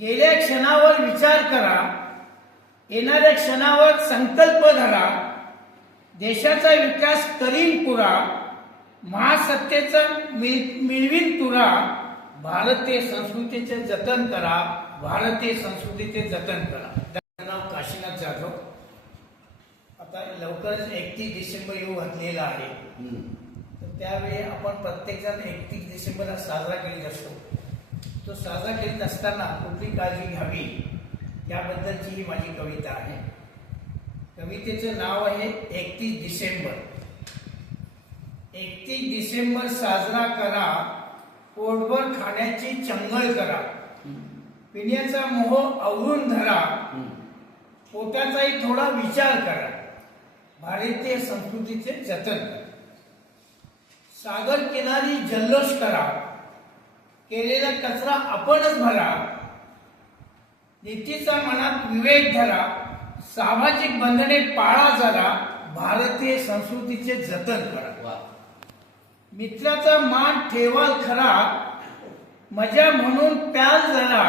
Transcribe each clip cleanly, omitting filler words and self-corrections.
गेल्या क्षणावर विचार करा, येणाऱ्या क्षणावर संकल्प धरा, देशाचा विकास करीन पुरा, महासत्तेचा मिळवीन तुरा, भारतीय संस्कृतीचे जतन करा, भारतीय संस्कृतीचे जतन करा. माझं नाव काशीनाथ जाधव. आता लवकरच 31 डिसेंबर येऊ घातलेला आहे. तर त्यावेळी आपण प्रत्येकजण 31 डिसेंबर हा साजरा करीत असतो. तो साजरा करीत असताना कुठली काळजी घ्यावी याबद्दलची ही माझी कविता आहे. कवितेचं नाव आहे 31 डिसेंबर. 31 डिसेंबर साजरा करा, पोटभर खाण्याची चंगळ करा, पिण्याचा मोह आवरून धरा, पोटाचाही थोडा विचार करा, भारतीय संस्कृतीचे जतन करा. सागर किनारी जल्लोष करा, केलेला कचरा आपणच भरा, नीतीचा मनात विवेक धरा, सामाजिक बंधने पाळा जरा, भारतीय संस्कृतीचे जतन करा. मित्राचा मान ठेवाल खरा, मजा म्हणून प्याल जरा,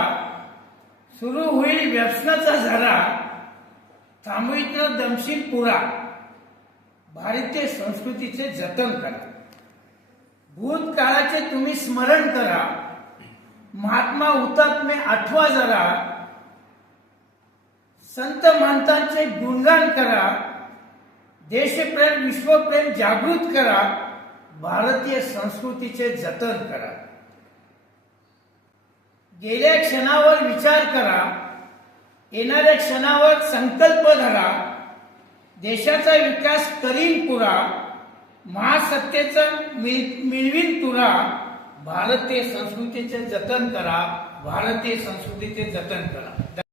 सुरू होईल व्यसनाचा झरा, थांबवीत न दमशील पुरा, भारतीय संस्कृतीचे जतन करा. भूतकाळाचे तुम्ही स्मरण करा, महात्मा हुतात्मे आठवा जरा, संत महंतांचे गुणगान करा, देशप्रेम विश्वप्रेम जागृत करा, भारतीय संस्कृतीचे जतन करा. गेल्या क्षणावर विचार करा, येणाऱ्या क्षणावर संकल्प धरा, देशाचा विकास करीन पुरा, महासत्तेचा मिळवीन तुरा, भारतीय संस्कृतीचे जतन करा, भारतीय संस्कृतीचे जतन करा.